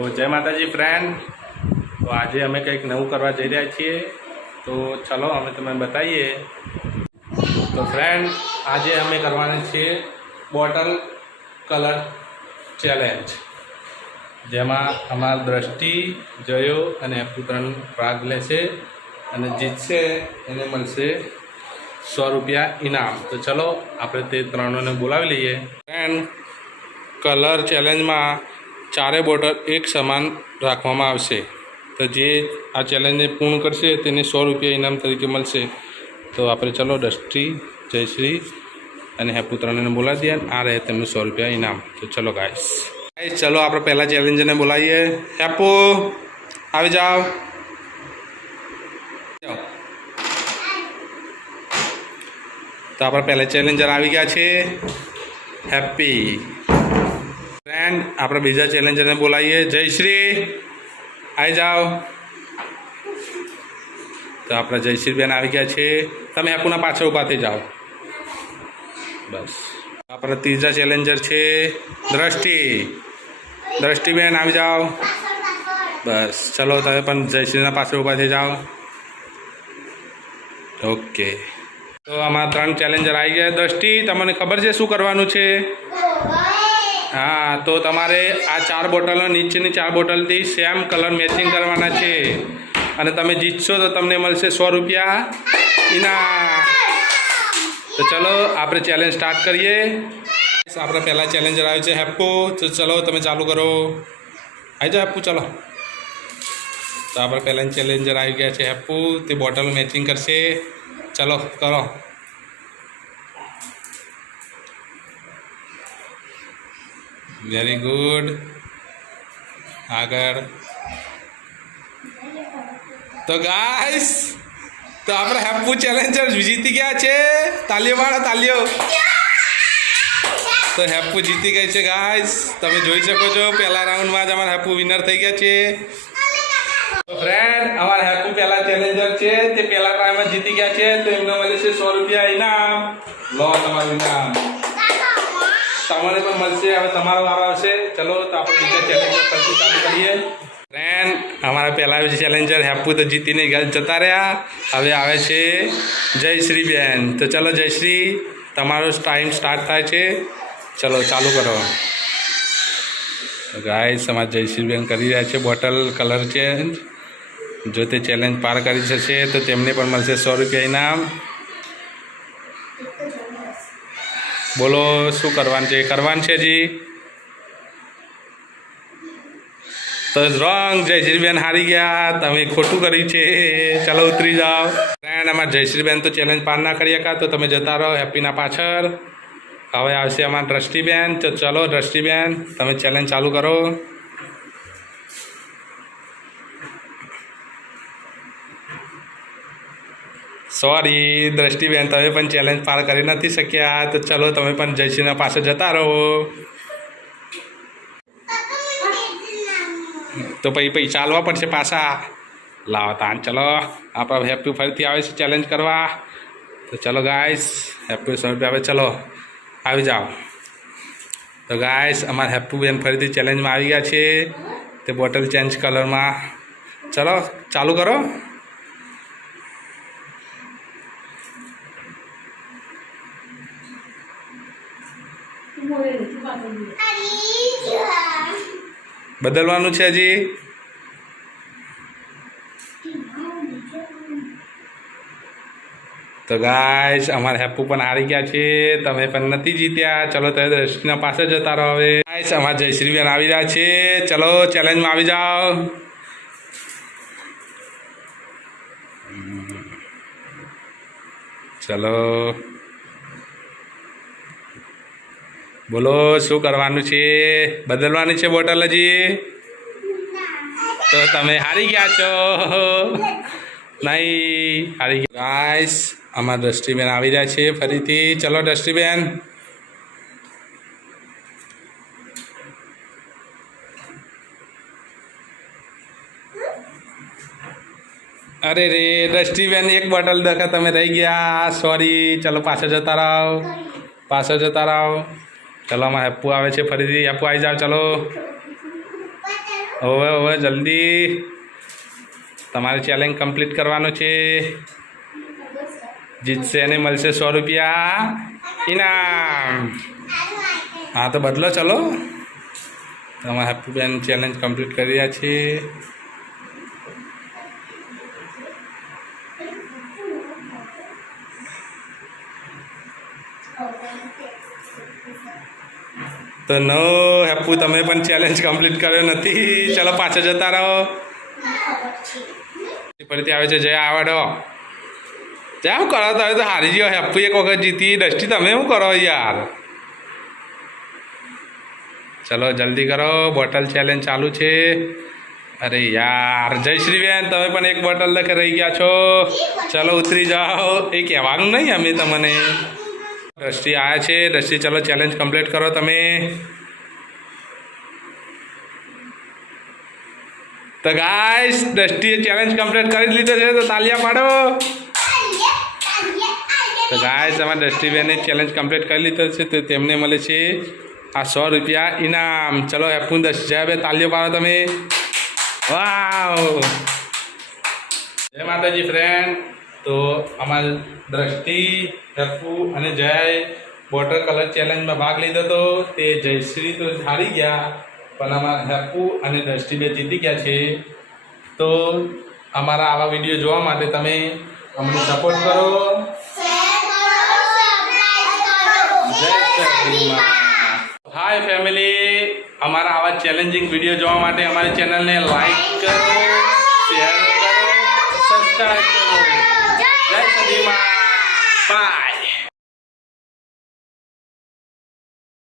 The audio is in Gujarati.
તો જય માતાજી ફ્રેન્ડ। તો આજે અમે કંઈક નવું કરવા જઈ રહ્યા છીએ, તો ચલો અમે તમને બતાવીએ। તો ફ્રેન્ડ આજે અમે કરવાના છીએ બોટલ કલર ચેલેન્જ, જેમાં અમારા દ્રષ્ટિ, જયો અને પુત્રન ભાગ લેશે અને જીતશે એને મળશે 100 રૂપિયા ઇનામ। તો ચલો આપણે તે ત્રણોને બોલાવી લઈએ। ફ્રેન્ડ કલર ચેલેન્જમાં ચારે બોટલ એક સમાન રાખવામાં આવશે, તો જે આ ચેલેન્જને પૂર્ણ કરશે તેને 100 રૂપિયા ઇનામ તરીકે મળશે। તો આપણે ચલો દ્રષ્ટિ, જયશ્રી અને હેપુ ત્રણેને બોલાવી દઈએ, આ રહે તેમનું 100 રૂપિયા ઇનામ। તો ચલો ગાઈસ ચલો આપણે પહેલા ચેલેન્જરને બોલાવીએ। હેપુ આવી જાઓ। તો આપણા પહેલા ચેલેન્જર આવી ગયા છે હેપી। ફ્રેન્ડ આપણે બીજા ચેલેન્જરને બોલાવીએ, જયશ્રી આવી જાઓ। તો આપણા જયશ્રી બેન આવી ગયા છે, તમે હેપુના પાછળ ઊભા થઈ જાઓ બસ। આપણા ત્રીજા ચેલેન્જર છે દ્રષ્ટિ, દ્રષ્ટિબેન આવી જાઓ બસ। ચલો તમે પણ જયશ્રીના પાછળ ઊભા થઈ જાઓ, ઓકે। તો આમાં 3 ચેલેન્જર આવી ગયા। દ્રષ્ટિ તમને ખબર છે શું કરવાનું છે? હા, તો તમારે આ 4 બોટલો નીચેની 4 બોટલથી સેમ કલર મેચિંગ કરવાના છે અને તમે જીતશો તો તમને મળશે 100 રૂપિયા ઇનામ। તો ચલો આપણે ચેલેન્જ સ્ટાર્ટ કરીએ। આપણે પહેલા ચેલેન્જર આવ્યું છે હેપુ, તો ચલો તમે ચાલુ કરો, આવી જાઓ હેપુ ચલો। તો આપણે પહેલા ચેલેન્જર આવી ગયા છે હેપુ, તે બોટલ મેચિંગ કરશે, ચલો કરો। વેરી ગુડ, આગળ। તો ગાઈસ તો આપણે હેપુ ચેલેન્જર જીતી ગયા છે, તાલીઓ મારો તાલીઓ। તો હેપુ જીતી ગઈ છે ગાઈસ, તમે જોઈ શકો છો પહેલા રાઉન્ડમાં જ અમારા હેપુ વિનર થઈ ગયા છે। તો ફ્રેન્ડ અમારા હેપુ પહેલા ચેલેન્જર છે, તે પહેલા રાઉન્ડમાં જીતી ગયા છે, તો એમને મળે છે 100 રૂપિયા ઇનામ। લો તમારું ઇનામ, તમને પણ મળશે। હવે તમારો વારો આવશે, ચલો તો આપણે બીજા ચેલેન્જર ફરીથી ચાલુ કરીએ। ફ્રેન્ડ અમારા પહેલા ચેલેન્જર હેપુ તો જીતીને જતા રહ્યા, હવે આવે છે જયશ્રી બેન। તો ચલો જયશ્રી તમારો ટાઈમ સ્ટાર્ટ થાય છે, ચલો ચાલુ કરો। ગાઈસ અમારા જયશ્રી બેન કરી રહ્યા છે બોટલ કલર ચેન્જ, જો તે ચેલેન્જ પાર કરી જશે તો તેમને પણ મળશે 100 રૂપિયા ઇનામ। બોલો શું કરવાનું છે? કરવાનું છે જી? તો રોંગ, જયશ્રીબેન હારી ગયા, તમે ખોટું કર્યું છે, ચલો ઉતરી જાઓ। ફ્રેન્ડ અમારા જયશ્રીબેન તો ચેલેન્જ પાર ના કરી શકા, તો તમે જતા રહો હેપીના પાછળ। હવે આવશે અમારા દ્રષ્ટિબેન, તો ચલો દ્રષ્ટિબેન તમે ચેલેન્જ ચાલુ કરો। સોરી દ્રષ્ટિબેન, તમે પણ ચેલેન્જ પાર કરી નથી શક્યા, તો ચલો તમે પણ જયશ્રીના પાસે જતા રહો। તો પછી ચાલવા પડશે પાછા, લાવો તાન ચલો। આપણા હેપી ફરીથી આવે છે ચેલેન્જ કરવા, તો ચલો ગાઈસ હેપી 100 રૂપિયા આવે, ચલો આવી જાઓ। તો ગાઈસ અમારા હેપુ બેન ફરીથી ચેલેન્જમાં આવી ગયા છે, તે બોટલ ચેન્જ કલરમાં, ચલો ચાલુ કરો। બદલવાનું છે હજી। તો ગાઈસ અમારા હેપુ પણ હારી ગયા છે, તમે પણ નથી જીત્યા, ચલો તમે દ્રષ્ટિના પાસે જતા રહો। હવે ગાઈસ અમારા જયશ્રીબેન આવી રહ્યા છે, ચલો ચેલેન્જમાં આવી જાઓ। ચલો બોલો શું કરવાનું છે? બદલવાની છે બોટલ હજી? તો તમે હારી ગયા છો, નહીં હારી ગયા। ગાઈસ અમારા દ્રષ્ટિબેન આવી રહ્યા છે ફરીથી, ચલો દ્રષ્ટિબેન। અરે રે દ્રષ્ટિબેન એક બોટલ દેખા તમે રહી ગયા, સોરી, ચલો પાછળ જતા રહો, પાછળ જતા રહો। ચલો અમારા હેપુ આવે છે ફરીથી, હેપુ આવી જાઓ, ચલો હવે જલ્દી તમારે ચેલેન્જ કમ્પ્લીટ કરવાનું છે. જીતશે એને મળશે 100 રૂપિયા ઇનામ. હા તો બદલો ચલો. તમારા હેપ્પીબેન ચેલેન્જ કમ્પ્લીટ કરી રહ્યા છે. તો નો હેપ્પુ તમે પણ ચેલેન્જ કમ્પ્લીટ કર્યો નથી. ચલો પાછા જતા રહો. ફરીથી આવે છે જયા આવડો. જયા શું કરો તમે તો હારી ગયો. હેપ્પુ એક વખત જીતી. દૃષ્ટિ તમે શું કરો યાર. ચલો જલ્દી કરો. બોટલ ચેલેન્જ ચાલુ છે. અરે યાર જયશ્રીબેન તમે પણ એક બોટલ લખે રહી ગયા છો. ચલો ઉતરી જાઓ. એ કહેવાનું નહીં અમે તમને. દ્રષ્ટિ આવ્યા છે. દ્રષ્ટિ ચલો ચેલેન્જ કમ્પ્લીટ કરો તમે. તો ગાઈસ દ્રષ્ટિએ ચેલેન્જ કમ્પ્લીટ કરી લીધો છે તો તાલિયા પાડો. તો ગાઈસ અમારા દ્રષ્ટિબેને ચેલેન્જ કમ્પ્લીટ કરી લીધો છે તો તેમને મળે છે આ 100 રૂપિયા ઇનામ. ચલો હેપ્પુ 10,000 તાલીઓ પાડો તમે. વાવ જય માતાજી ફ્રેન્ડ. તો અમારા દ્રષ્ટિ હેપ્પુ અને જય વોટર કલર ચેલેન્જમાં ભાગ લીધો હતો. તે જયશ્રી તો હારી ગયા પણ અમારા હેપ્પુ અને દ્રષ્ટિ બે જીતી ગયા છે. તો અમારા આવા વિડીયો જોવા માટે તમે અમને સપોર્ટ કરો. હાય ફેમિલી. અમારા આવા ચેલેન્જિંગ વિડીયો જોવા માટે અમારી ચેનલને લાઈક કરો, શેર કરો, સબસ્ક્રાઈબ કરો. જય સદીમાં. બાય.